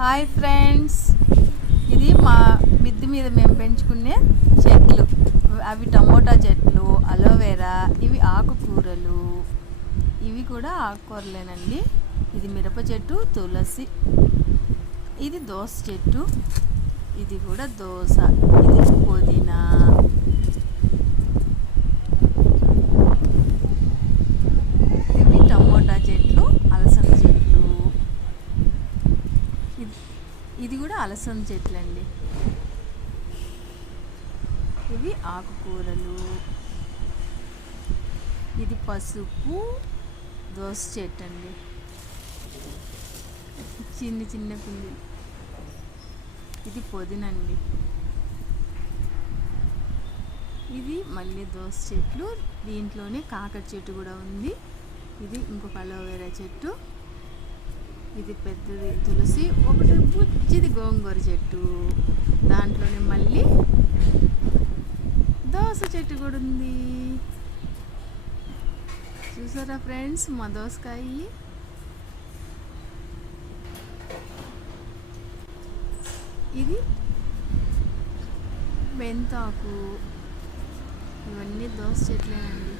Hi friends, ఇది మా మిద్ది మీద మేము పెంచుకునే చెట్లు. అవి టమోటా చెట్లు, అలోవెరా, ఇవి ఆకుకూరలు, ఇవి కూడా ఆకుకూరలేనండి. ఇది మిరప చెట్టు, తులసి, ఇది దోస చెట్టు, ఇది కూడా దోస, ఇది పుదీనా, ఇవి టమోటా చెట్లు, అలసంద చెట్లు, ఇది కూడా అలసంద చెట్లు అండి. ఇవి ఆకుకూరలు, ఇది పసుపు, దోస చెట్టు అండి, చిన్న చిన్న పిండి, ఇది పుదీనండి. ఇది మళ్ళీ దోస చెట్లు, దీంట్లోనే కాకర చెట్టు కూడా ఉంది. ఇది ఇంకొక అలోవెరా చెట్టు, ఇది పెద్దది తులసి, ఒకటి బుజ్జిది గోంగూర చెట్టు, దాంట్లోనే మళ్ళీ దోస చెట్టు కూడా ఉంది. చూసారా ఫ్రెండ్స్ మా దోసకాయ. ఇది మెంతాకు, ఇవన్నీ దోస చెట్లేనండి.